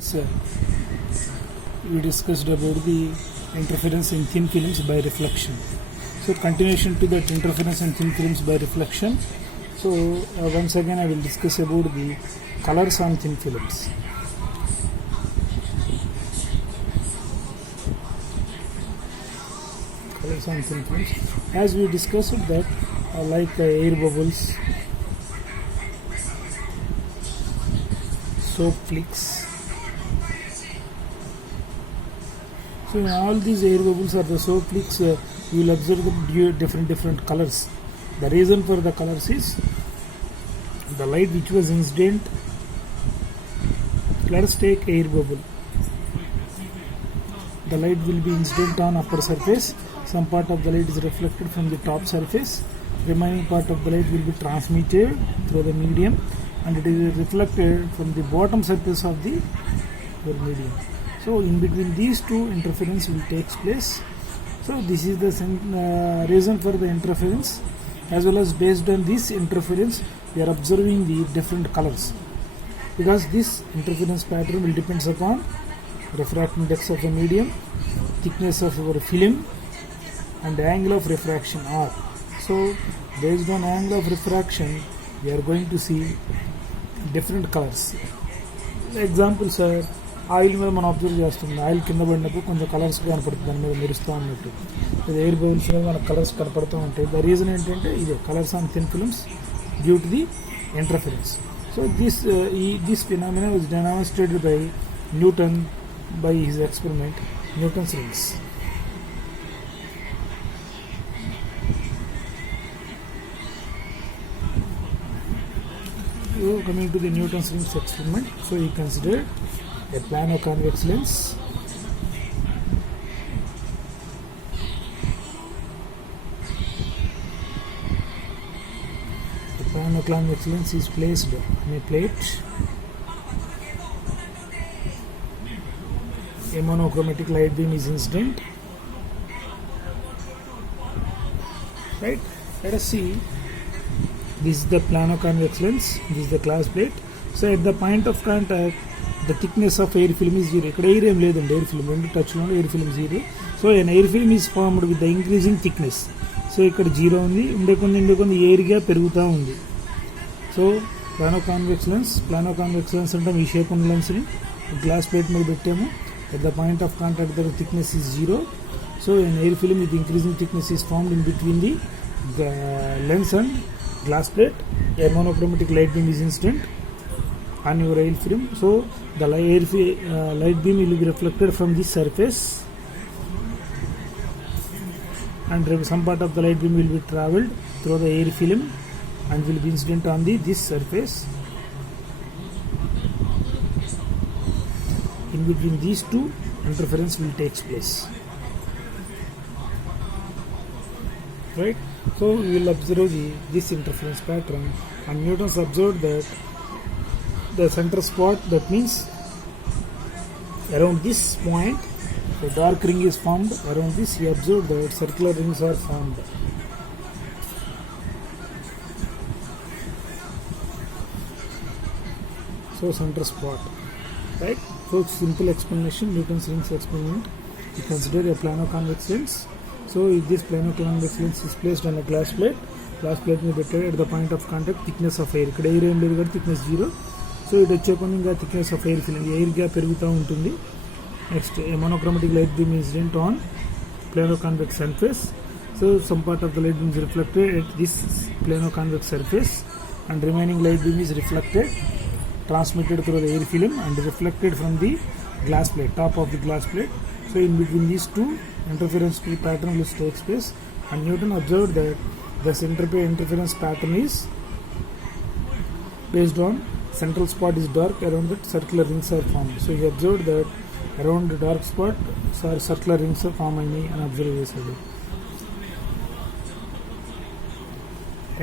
Sir, we discussed about the interference in thin films by reflection. So continuation to that interference in thin films by reflection. So once again I will discuss about the colors on thin films. Colors on thin films. As we discussed that like air bubbles, soap flicks. So in all these air bubbles or the soap flicks, you will observe the different colors. The reason for the colors is the light which was incident. Let us take air bubble. The light will be incident on upper surface. Some part of the light is reflected from the top surface. Remaining part of the light will be transmitted through the medium, and it is reflected from the bottom surface of the medium. So in between these two, interference will take place. So this is the reason for the interference, as well as based on this interference we are observing the different colors, because this interference pattern will depends upon refracting index of the medium, thickness of our film, and the angle of refraction R. So based on angle of refraction we are going to see different colors. Examples are oil మీద మనం observe చేస్తుంది. Oil కింద పడినప్పుడు కొంచెం colours కనపడుతుంది, దాని మీద మెరుస్తూ ఉన్నట్టు. ఎయిర్ బబుల్స్ మీద మనకు కలర్స్ కనపడుతూ ఉంటాయి. ద రీజన్ ఏంటంటే ఇదే colours on thin films due to the interference. So this phenomena was demonstrated by Newton by his experiment, Newton's rings. So coming to the Newton's rings experiment, so he considered a plano-convex lens, the plano-convex lens is placed on a plate. A monochromatic light beam is incident. Right? Let us see. This is the plano-convex lens. This is the glass plate. So at the point of contact, the thickness of air film is 0. ఇక్కడ air ఏం లేదండి, air film రెండు touch లో air film 0. So an air film is formed with the increasing thickness. So ఇక్కడ 0 ఉంది, ఉండే కొన్ని air గా పెరుగుతూ ఉంది. సో plano-convex lens అంటే ఈ షేప్ ఉన్న లెన్స్ ని గ్లాస్ ప్లేట్ మీద పెట్టాము. At the point of contact the thickness is 0. So an air film with increasing thickness is formed in between the lens and glass plate. A monochromatic light beam is incident on your air film. So the light beam will be reflected from this surface, and some part of the light beam will be travelled through the air film and will be incident on this surface. In between these two, interference will take place. Right? So we will observe this interference pattern, and Newton's observed that the center spot, that means around this point the dark ring is formed. Around this he observed that circular rings are formed. So center spot, right? So simple explanation, Newton's rings experiment. We consider a plano-convex lens. So if this plano-convex lens is placed on a glass plate may be at the point of contact, thickness of air, ఇక్కడ air ఏం లేదు కదా, thickness 0. So ఇది వచ్చే కొన్ని ఇంకా thickness of air film, air గా పెరుగుతూ ఉంటుంది. Next a monochromatic light beam is incident on plano-convex surface. So some part of the light beam is reflected at this plano-convex surface, and remaining light beam is reflected, transmitted through the air film and reflected from the glass plate, top of the glass plate. So in between these two, interference pattern will take place, and Newton observed that the interference pattern is based on central spot is dark, around that circular rings are formed. So he observed that around the dark spot circular rings are formed and observed చేశాడు.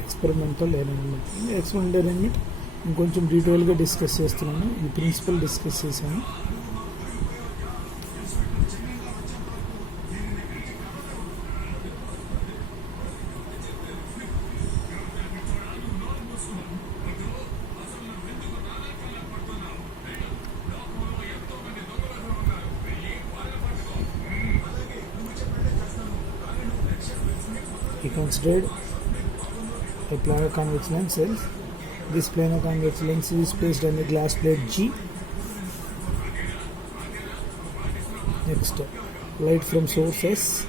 Experimental arrangement ఇంకొంచెం డీటెయిల్గా discuss చేస్తున్నాను. ఈ principal discuss చేశాను. we considered a planar convex lens L. This planar convex lens is placed on a glass plate G. Next, light from source S.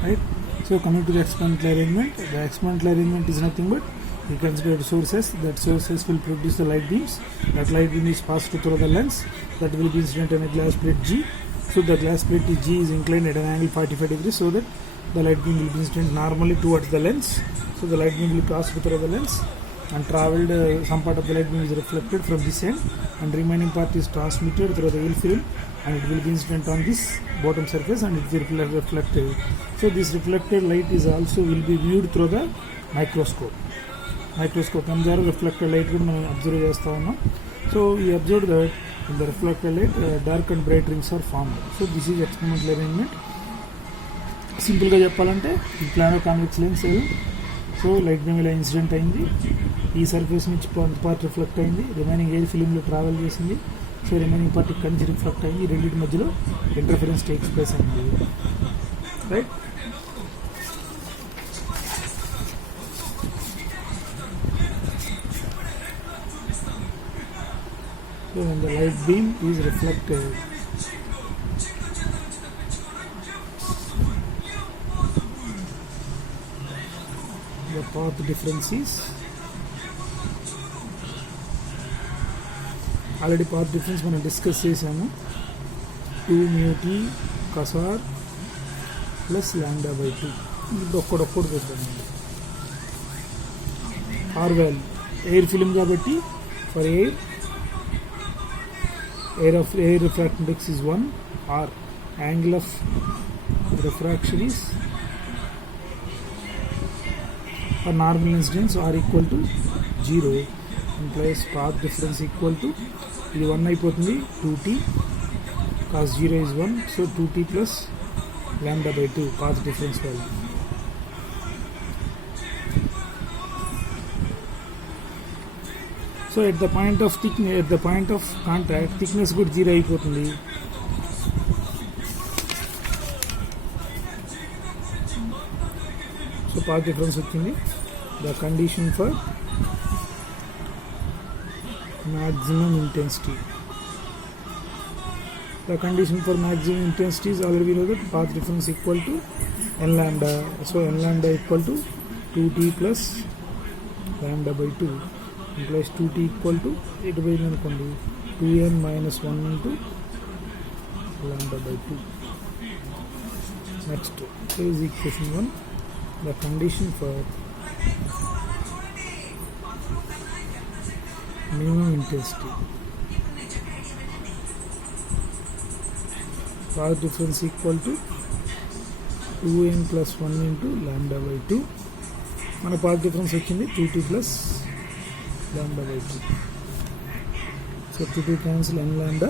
Right. So coming to the experimental arrangement, the experimental arrangement is nothing but we consider sources. That sources will produce the light beams. That light beam is passed through the lens. That will be incident on a glass plate G. So the glass plate G is inclined at an angle 45 degrees, so that the light beam will be incident normally towards the lens. So the light beam will pass through the lens and traveled. Some part of the light beam is reflected from this end, and remaining part is transmitted through the L film, and it will be incident on this bottom surface, and it will be reflected. So this reflected light is also will be viewed through the microscope. And there reflected light will మనం observe చేస్తా ఉన్నాం. So we observed that in the reflected light dark and bright rings are formed. So this is experimental arrangement. Simple గా చెప్పాలంటే ఈ planar convex lens so light beam ఇలా incident అయింది, ఈ surface నుంచి పార్ట్ రిఫ్లెక్ట్ అయింది, రిమైనింగ్ ఎయిర్ ఫిలింలో travel చేసింది. సో రిమైనింగ్ పార్ట్ ఇక్కడ నుంచి రిఫ్లెక్ట్ అయ్యి రెండింటి మధ్యలో ఇంటర్ఫరెన్స్ టేక్స్ ప్లేస్ అయింది. Right. So when the light beam is reflected, the path difference is already path difference మనం డిస్కస్ చేసాము. 2 mu t cos r plus lambda by 2. ఇది ఒక్కడొక్కడు చూద్దామండి. ఆర్ వాల్యూ ఎయిర్ ఫిలిం కాబట్టి for air refraction index is 1, or angle of refraction is for normal incidence are equal to 0, implies path difference equal to ఇది 1 అయిపోతుంది, 2t cos 0 is 1, so 2t plus lambda by 2 path difference value. So at the point of thickness, at the point of contact, thickness కూడా 0 అయిపోతుంది. So path difference వచ్చింది. The condition for maximum intensity. The condition for maximum intensity is already we know that path difference equal to n lambda. So n lambda equal to 2t plus lambda by 2 implies 2t equal to 2n minus 1 into lambda by 2. Next, here is equation 1. The condition for minimum intensity. Path difference equal to 2n plus 1 into lambda by 2. మన path difference వచ్చింది 2t plus lambda by 2. So 2t cancel n lambda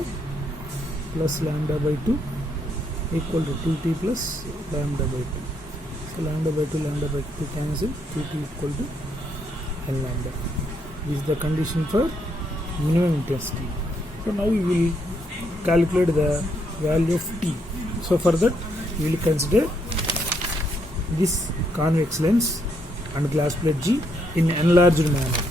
plus lambda by 2 equal to 2t plus lambda by 2. So lambda by 2 cancel, 2t equal to n lambda. This is the condition for minimum intensity. So now we will calculate the value of t. So for that we will consider this convex lens and glass plate G in enlarged manner.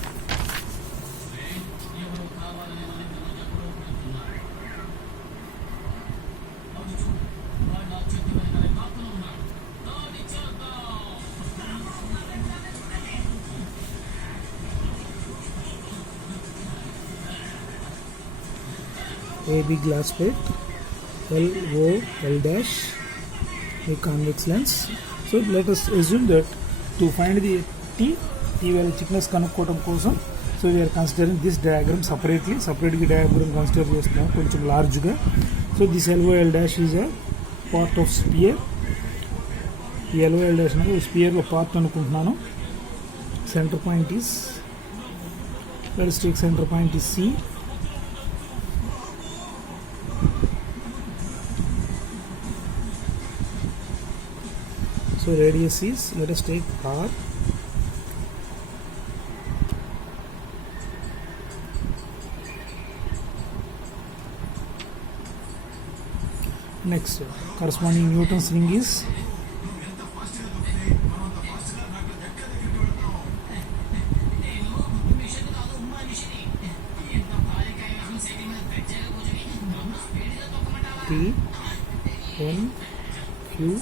AB glass plate, LO, L dash, a convex lens. So let us assume that to find the T value thickness కనుక్కోవడం కోసం so we are considering this diagram separately diagram consider చేస్తున్నాం కొంచెం large గా. So this LO L dash is a part of sphere. ఈ LO L dash అనేది sphere లో part అనుకుంటున్నాను. Center point is, let us take center point is C. So radius is, let us take R. Next, corresponding Newton's ring is T N Q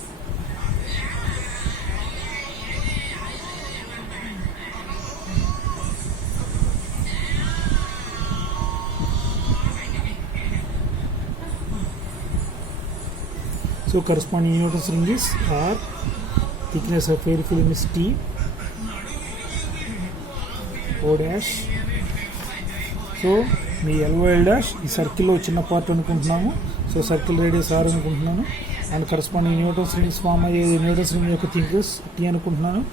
So corresponding Newton's ring is R, thickness of air film is T, O dash. So me LOL dash ఈ సర్కిల్లో చిన్న part అనుకుంటున్నాము. So circle radius R అనుకుంటున్నాను. And corresponding Newton's rings form అయ్యేది Newton's ring యొక్క thickness T అనుకుంటున్నాను.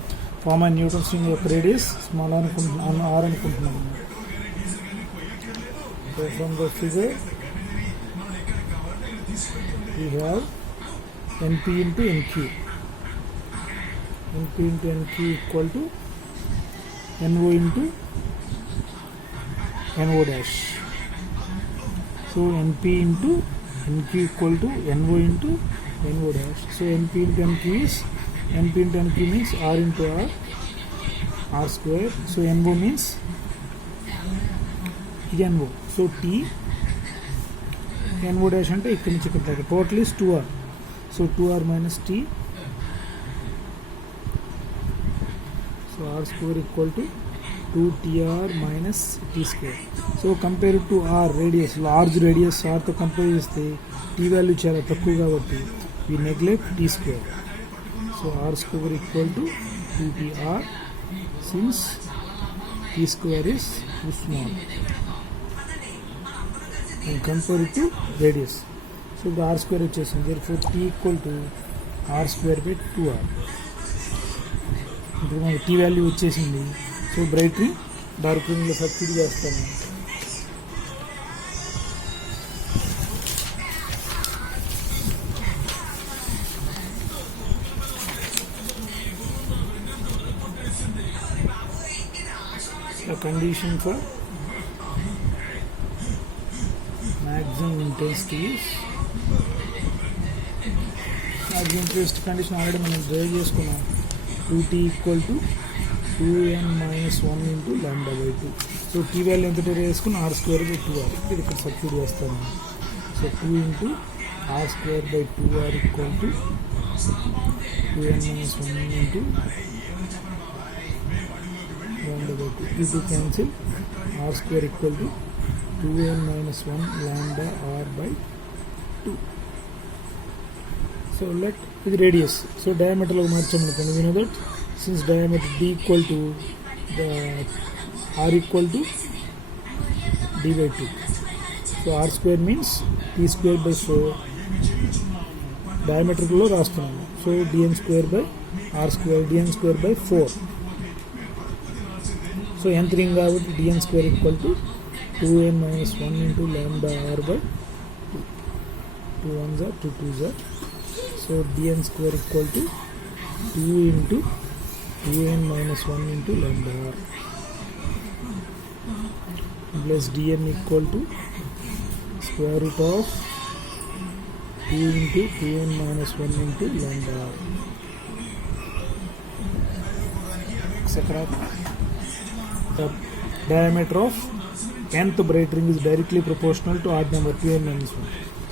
Form అయిన Newton's ring యొక్క రేడియస్ స్మాల్ అనుకుంటున్నాను, R అనుకుంటున్నాను. So from the figure we have NP into NQ. NP into NQ equal to NO into NO dash. So NP into NQ equal to NO into NO dash. So NP into NQ is, NP into NQ means R into R, R square. So NO means NO. So T NO dash అంటే ఇక్కడ నుంచి ఇక్కడ దాకా total is 2R. So 2R minus T. So R square equal to 2TR minus T square. So compared to R radius, large radius R తో compare చేస్తే T value చాలా తక్కువ కాబట్టి we neglect T square. So R square equal to 2TR since T square is too small. And compare it to radius. So the R square వచ్చేసింది. Therefore T equal to R square by 2R. ఇప్పుడు మనకి T value వచ్చేసింది. So bright ring dark రింగ్లో substitute చేస్తాను. The condition for maximum intensity is, maximum intensity condition already మనం drive చేసుకున్నాం. 2T equal to 2n minus 1 into lambda by 2. So T value ఎంత drive చేసుకుని R square by 2R. ఇది ఇక్కడ substitute చేస్తాను. So 2 into R square by 2R equal to 2n minus 1 into lambda by 2. This will cancel. R square equal to 2n minus 1 lambda R by 2. So let with radius. So diameter lo marchamanukoni. We know that since diameter D equal to the R equal to D by 2. So R square means T square by 4. Diameter lo rastunnanu. So dn square by R square, dn square by 4. So nth ring కాబట్టి dn square equal to 2n minus 1 into lambda R by 2. 2 1s are 2 2s are. So dn square equal to 2 into 2n minus 1 into lambda R plus dn equal to square root of 2 into 2n minus 1 into lambda r. etc. The diameter of nth bright ring is directly proportional to odd number 2n minus 1.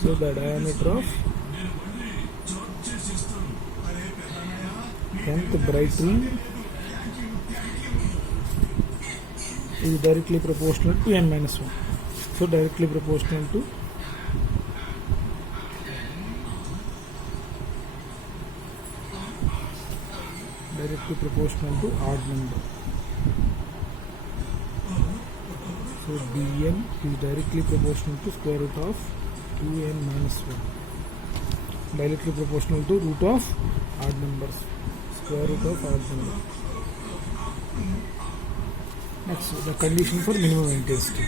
So the diameter of nth bright ring is directly proportional to n minus 1. So directly proportional to odd number. So dn is directly proportional to square root of 2n minus 1. Directly proportional to root of odd numbers. Square root of odd number. Next, the condition for minimum intensity.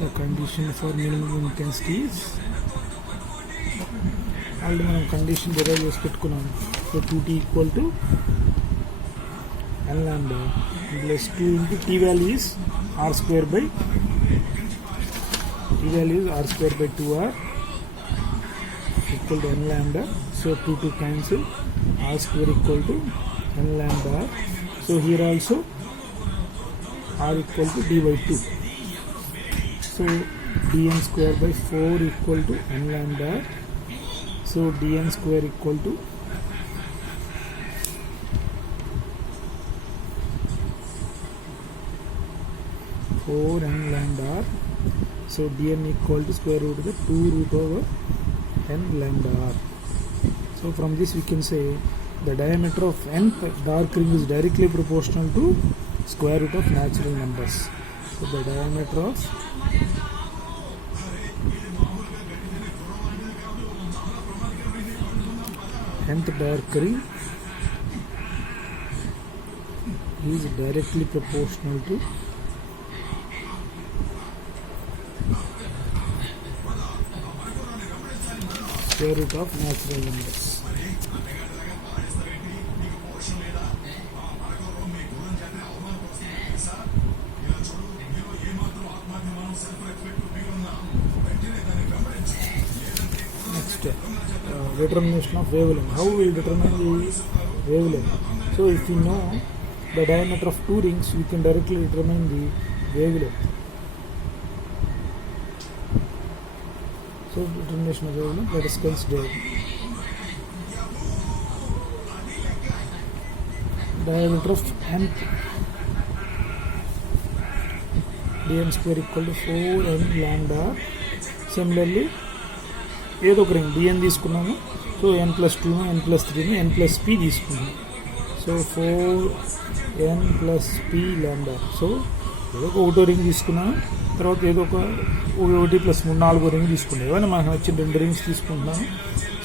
The condition for minimum intensity is already మనం condition derive చేసి పెట్టుకున్నాం. So 2t equal to n lambda plus 2 into t value is r square by 2r equal to n lambda. So 2 cancel, r square equal to n lambda. So here also r equal to d by 2. So dn square by 4 equal to n lambda. So dn square equal to 4n lambda. So dn equal to square root of the 2 root over n lambda r. So from this we can say the diameter of nth dark ring is directly proportional to square root of natural numbers. So the diameter of nth dark ring is directly proportional to square root of natural numbers. Next, determination of wavelength. How we will determine the wavelength? So if we know the diameter of two rings, we can directly determine the wavelength. So determination of wavelength, let us consider diameter of nth dn square equal to 4n lambda. Similarly ఏదో ఒక ring dn తీసుకున్నాము. So n plus 2 n plus 3 n plus p తీసుకున్నాము. So 4n plus p lambda. So ఏదో ఒక ఒకటో ring తీసుకున్నాము, తర్వాత ఏదో ఒక 1 plus 3 4 రింగ్ తీసుకున్నాం. ఏమైనా మనకు వచ్చిన 2 రింగ్స్ తీసుకుంటున్నాము.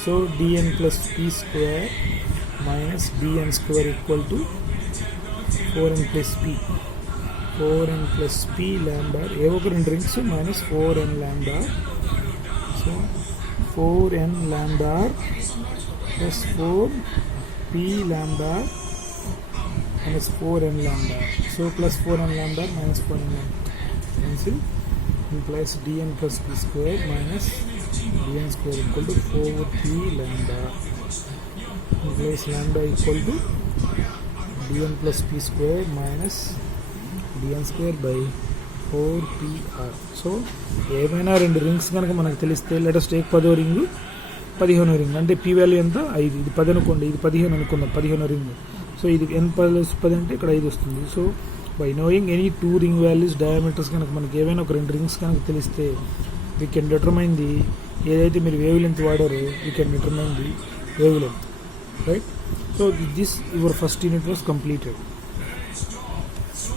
So dn plus p square minus dn square equal to 4n plus p. 4n plus p lambda ఏవో ఒక 2 rings minus 4n lambda. So 4n lambda plus 4p lambda minus 4n lambda. So plus 4n lambda minus 4n lambda cancel, implies dn plus p square minus dn square equal to 4p lambda, implies lambda equal to dn plus p square minus dn square by 4pr. So ఏమైనా 2 rings కనుక మనకు తెలిస్తే let us take 10వ ring 15వ ring అంటే p value ఎంత 5, ఇది 10 అనుకోండి, ఇది 15 అనుకుందాం, 15వ రింగ్. సో ఇది n plus 10 అంటే ఇక్కడ 5 వస్తుంది. So by knowing any 2 ring values diameters కనుక మనకి ఏవైనా ఒక 2 రింగ్స్ కనుక తెలిస్తే వీ కెన్ డిటర్మైన్ ది ఏదైతే మీరు వేవ్ లెంత్ వాడారో we can determine the wavelength, right? So this your first unit was completed.